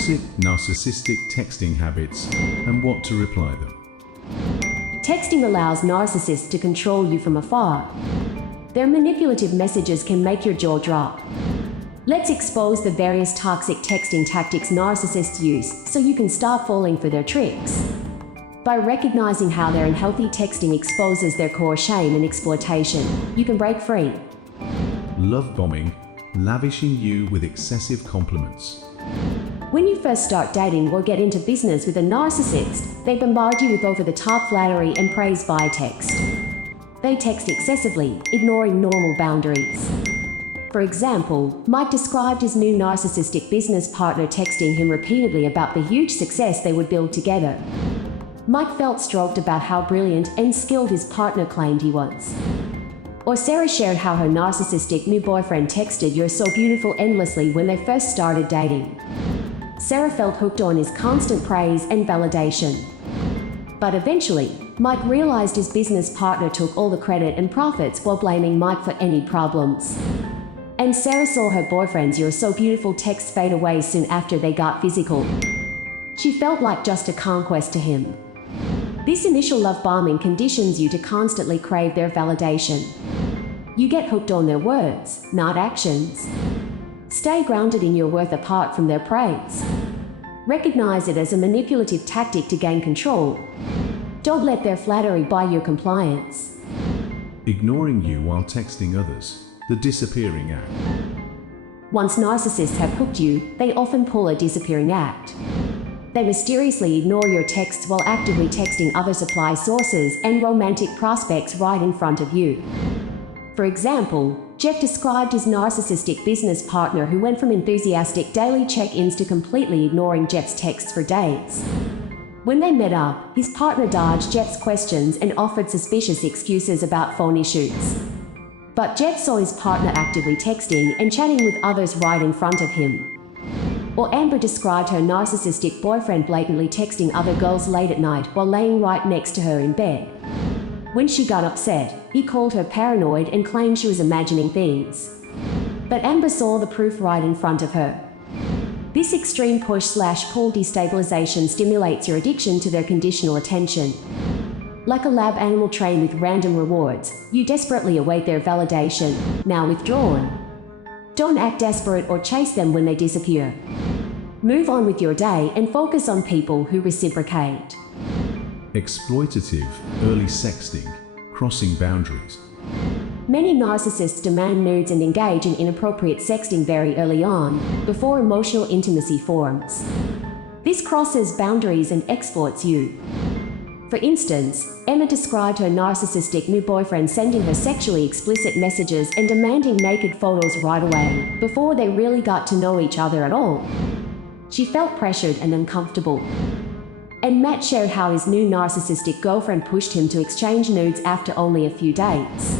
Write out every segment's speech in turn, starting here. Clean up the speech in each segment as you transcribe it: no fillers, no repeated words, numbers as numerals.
Toxic narcissistic texting habits and what to reply them. Texting allows narcissists to control you from afar. Their manipulative messages can make your jaw drop. Let's expose the various toxic texting tactics narcissists use so you can stop falling for their tricks. By recognizing how their unhealthy texting exposes their core shame and exploitation, you can break free. Love bombing, lavishing you with excessive compliments. When you first start dating or get into business with a narcissist, they bombard you with over-the-top flattery and praise via text. They text excessively, ignoring normal boundaries. For example, Mike described his new narcissistic business partner texting him repeatedly about the huge success they would build together. Mike felt stoked about how brilliant and skilled his partner claimed he was. Or Sarah shared how her narcissistic new boyfriend texted "You're so beautiful" endlessly when they first started dating. Sarah felt hooked on his constant praise and validation. But eventually, Mike realized his business partner took all the credit and profits while blaming Mike for any problems. And Sarah saw her boyfriend's "You're so beautiful" text fade away soon after they got physical. She felt like just a conquest to him. This initial love bombing conditions you to constantly crave their validation. You get hooked on their words, not actions. Stay grounded in your worth apart from their praise. Recognize it as a manipulative tactic to gain control. Don't let their flattery buy your compliance. Ignoring you while texting others, the disappearing act. Once narcissists have hooked you, they often pull a disappearing act. They mysteriously ignore your texts while actively texting other supply sources and romantic prospects right in front of you. For example, Jeff described his narcissistic business partner who went from enthusiastic daily check-ins to completely ignoring Jeff's texts for days. When they met up, his partner dodged Jeff's questions and offered suspicious excuses about phone issues. But Jeff saw his partner actively texting and chatting with others right in front of him. Or Amber described her narcissistic boyfriend blatantly texting other girls late at night while laying right next to her in bed. When she got upset, he called her paranoid and claimed she was imagining things. But Amber saw the proof right in front of her. This extreme push/pull destabilization stimulates your addiction to their conditional attention. Like a lab animal trained with random rewards, you desperately await their validation, now withdrawn. Don't act desperate or chase them when they disappear. Move on with your day and focus on people who reciprocate. Exploitative, early sexting, crossing boundaries. Many narcissists demand nudes and engage in inappropriate sexting very early on, before emotional intimacy forms. This crosses boundaries and exploits you. For instance, Emma described her narcissistic new boyfriend sending her sexually explicit messages and demanding naked photos right away, before they really got to know each other at all. She felt pressured and uncomfortable. And Matt shared how his new narcissistic girlfriend pushed him to exchange nudes after only a few dates.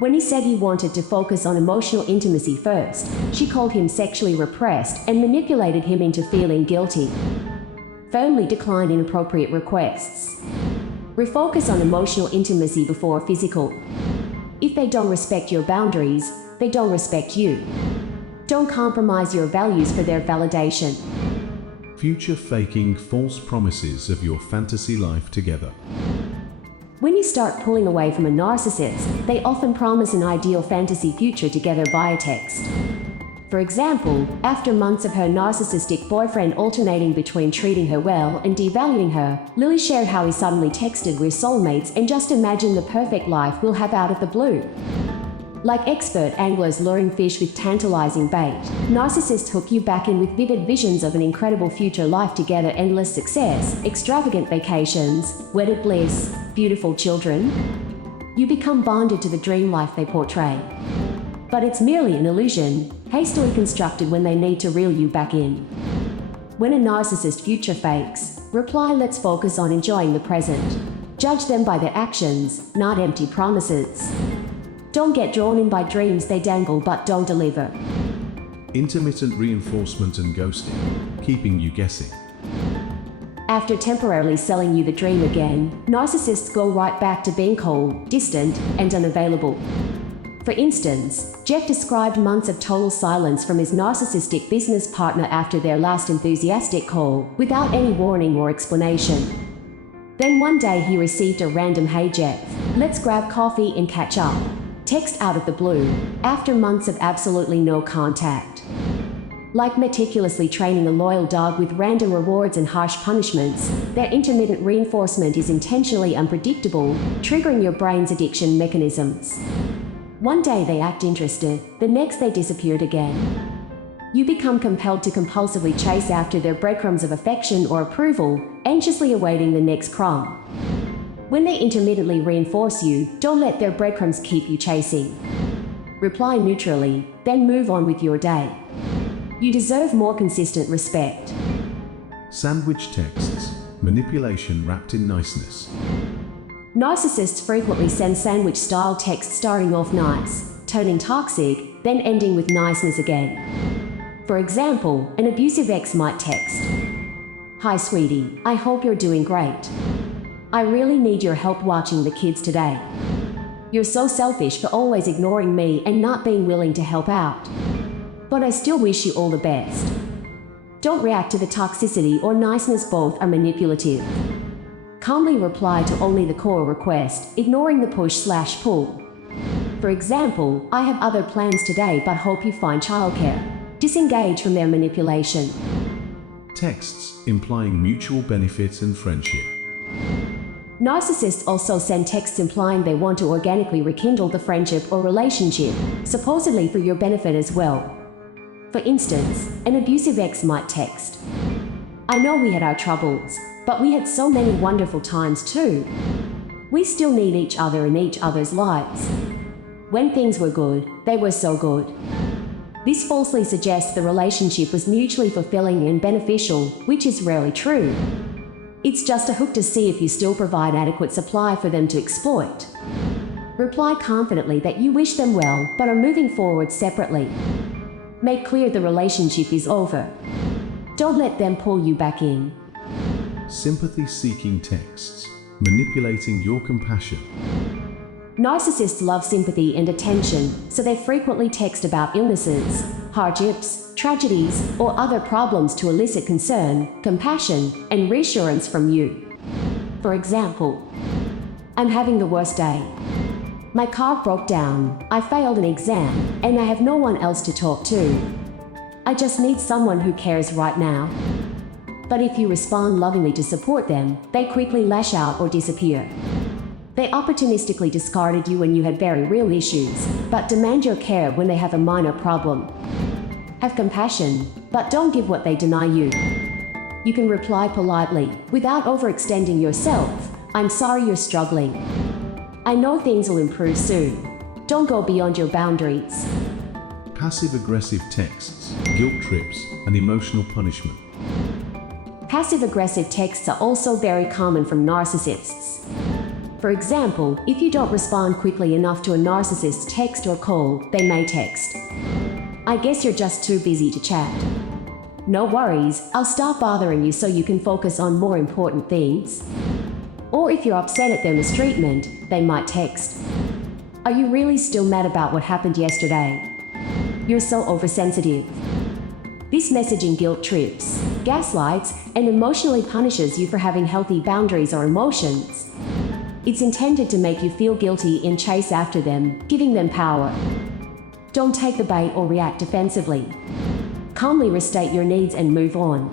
When he said he wanted to focus on emotional intimacy first, she called him sexually repressed and manipulated him into feeling guilty. Firmly declined inappropriate requests. Refocus on emotional intimacy before physical. If they don't respect your boundaries, they don't respect you. Don't compromise your values for their validation. Future faking false promises of your fantasy life together. When you start pulling away from a narcissist, they often promise an ideal fantasy future together via text. For example, after months of her narcissistic boyfriend alternating between treating her well and devaluing her, Lily shared how he suddenly texted "We're soulmates and just imagine the perfect life we'll have" out of the blue. Like expert anglers luring fish with tantalizing bait, narcissists hook you back in with vivid visions of an incredible future life together, endless success, extravagant vacations, wedded bliss, beautiful children. You become bonded to the dream life they portray. But it's merely an illusion, hastily constructed when they need to reel you back in. When a narcissist future fakes, reply, "Let's focus on enjoying the present." Judge them by their actions, not empty promises. Don't get drawn in by dreams they dangle but don't deliver. Intermittent reinforcement and ghosting, keeping you guessing. After temporarily selling you the dream again, narcissists go right back to being cold, distant, and unavailable. For instance, Jeff described months of total silence from his narcissistic business partner after their last enthusiastic call, without any warning or explanation. Then one day he received a random "Hey Jeff, let's grab coffee and catch up" text out of the blue, after months of absolutely no contact. Like meticulously training a loyal dog with random rewards and harsh punishments, their intermittent reinforcement is intentionally unpredictable, triggering your brain's addiction mechanisms. One day they act interested, the next they disappeared again. You become compelled to compulsively chase after their breadcrumbs of affection or approval, anxiously awaiting the next crumb. When they intermittently reinforce you, don't let their breadcrumbs keep you chasing. Reply neutrally, then move on with your day. You deserve more consistent respect. Sandwich texts. Manipulation wrapped in niceness. Narcissists frequently send sandwich-style texts starting off nice, turning toxic, then ending with niceness again. For example, an abusive ex might text, "Hi sweetie, I hope you're doing great. I really need your help watching the kids today. You're so selfish for always ignoring me and not being willing to help out. But I still wish you all the best." Don't react to the toxicity or niceness, both are manipulative. Calmly reply to only the core request, ignoring the push/pull. For example, "I have other plans today but hope you find childcare." Disengage from their manipulation. Texts implying mutual benefit and friendship. Narcissists also send texts implying they want to organically rekindle the friendship or relationship, supposedly for your benefit as well. For instance, an abusive ex might text, "I know we had our troubles, but we had so many wonderful times too. We still need each other in each other's lives. When things were good, they were so good." This falsely suggests the relationship was mutually fulfilling and beneficial, which is rarely true. It's just a hook to see if you still provide adequate supply for them to exploit. Reply confidently that you wish them well but are moving forward separately. Make clear the relationship is over. Don't let them pull you back in. Sympathy-seeking texts. Manipulating your compassion. Narcissists love sympathy and attention, so they frequently text about illnesses, hardships, tragedies, or other problems to elicit concern, compassion, and reassurance from you. For example, "I'm having the worst day. My car broke down, I failed an exam, and I have no one else to talk to. I just need someone who cares right now." But if you respond lovingly to support them, they quickly lash out or disappear. They opportunistically discarded you when you had very real issues, but demand your care when they have a minor problem. Have compassion, but don't give what they deny you. You can reply politely, without overextending yourself, "I'm sorry you're struggling. I know things will improve soon." Don't go beyond your boundaries. Passive-aggressive texts, guilt trips, and emotional punishment. Passive-aggressive texts are also very common from narcissists. For example, if you don't respond quickly enough to a narcissist's text or call, they may text, "I guess you're just too busy to chat. No worries, I'll stop bothering you so you can focus on more important things." Or if you're upset at their mistreatment, they might text, "Are you really still mad about what happened yesterday? You're so oversensitive." This messaging guilt trips, gaslights, and emotionally punishes you for having healthy boundaries or emotions. It's intended to make you feel guilty and chase after them, giving them power. Don't take the bait or react defensively. Calmly restate your needs and move on.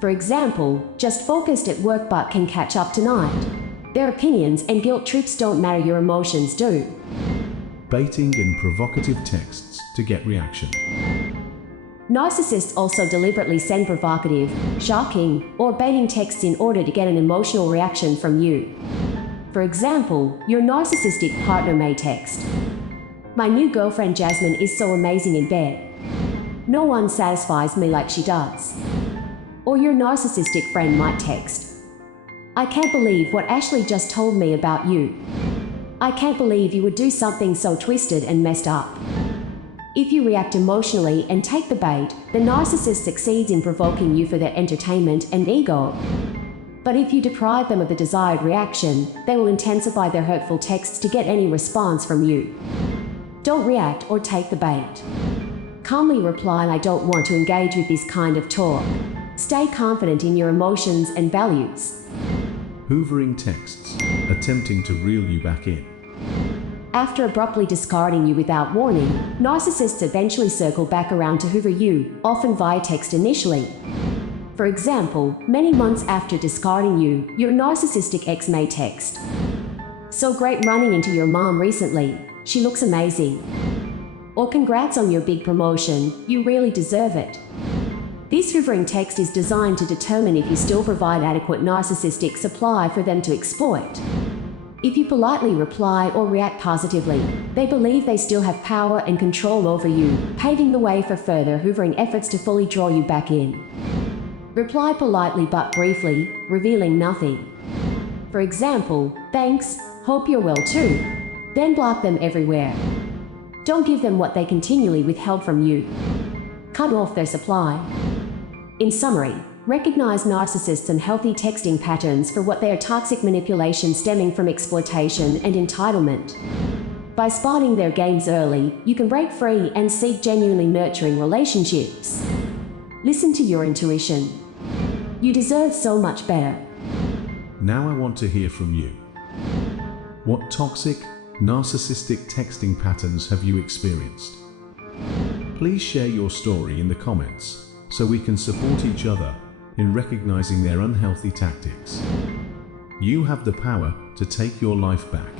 For example, "Just focused at work but can catch up tonight." Their opinions and guilt trips don't matter, your emotions do. Baiting and provocative texts to get reaction. Narcissists also deliberately send provocative, shocking, or baiting texts in order to get an emotional reaction from you. For example, your narcissistic partner may text, "My new girlfriend Jasmine is so amazing in bed. No one satisfies me like she does." Or your narcissistic friend might text, "I can't believe what Ashley just told me about you. I can't believe you would do something so twisted and messed up." If you react emotionally and take the bait, the narcissist succeeds in provoking you for their entertainment and ego. But if you deprive them of the desired reaction, they will intensify their hurtful texts to get any response from you. Don't react or take the bait. Calmly reply, I don't want to engage with this kind of talk. Stay confident in your emotions and values. Hoovering texts, attempting to reel you back in. After abruptly discarding you without warning, narcissists eventually circle back around to hoover you, often via text initially. For example, many months after discarding you, your narcissistic ex may text, "So great running into your mom recently. She looks amazing." Or "Congrats on your big promotion, you really deserve it." This hoovering text is designed to determine if you still provide adequate narcissistic supply for them to exploit. If you politely reply or react positively, they believe they still have power and control over you, paving the way for further hoovering efforts to fully draw you back in. Reply politely but briefly, revealing nothing. For example, "Thanks, hope you're well too." Then block them everywhere. Don't give them what they continually withheld from you. Cut off their supply. In summary, recognize narcissists and healthy texting patterns for what they are: toxic manipulation stemming from exploitation and entitlement. By spotting their games early, you can break free and seek genuinely nurturing relationships. Listen to your intuition. You deserve so much better. Now I want to hear from you. What toxic, narcissistic texting patterns have you experienced? Please share your story in the comments so we can support each other in recognizing their unhealthy tactics. You have the power to take your life back.